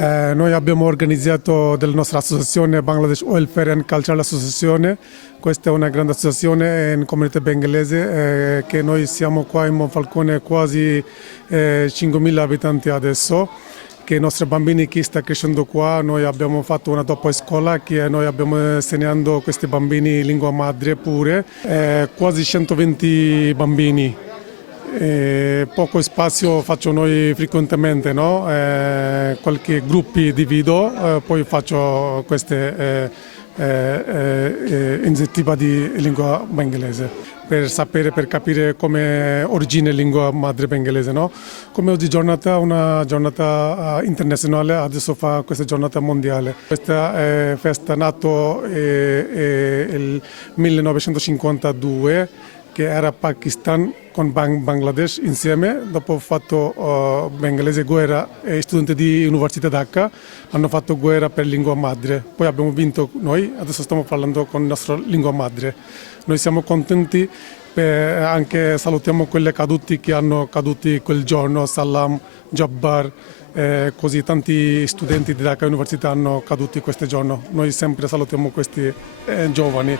Noi abbiamo organizzato della nostra associazione Bangladesh Welfare and Cultural Association. Questa è una grande associazione in comunità bengalese che noi siamo qua in Monfalcone quasi 5.000 abitanti adesso. Che i nostri bambini che sta crescendo qua, noi abbiamo fatto una doppia scuola che noi abbiamo insegnando a questi bambini lingua madre pure, quasi 120 bambini. Poco spazio faccio noi frequentemente, no? Qualche gruppi divido, poi faccio queste iniziative di lingua bengalese per sapere, per capire come origina lingua madre bengalese, no? Come oggi giornata, una giornata internazionale, adesso fa questa giornata mondiale. Questa festa è nata nel 1952, che era Pakistan con Bangladesh insieme, dopo fatto bengalese guerra e studenti di Università Dhaka hanno fatto guerra per lingua madre, poi abbiamo vinto noi, adesso stiamo parlando con la nostra lingua madre. Noi siamo contenti, anche salutiamo quelli caduti che hanno caduti quel giorno, Salam, Jabbar, così tanti studenti di Dhaka Università hanno caduti questo giorno. Noi sempre salutiamo questi giovani.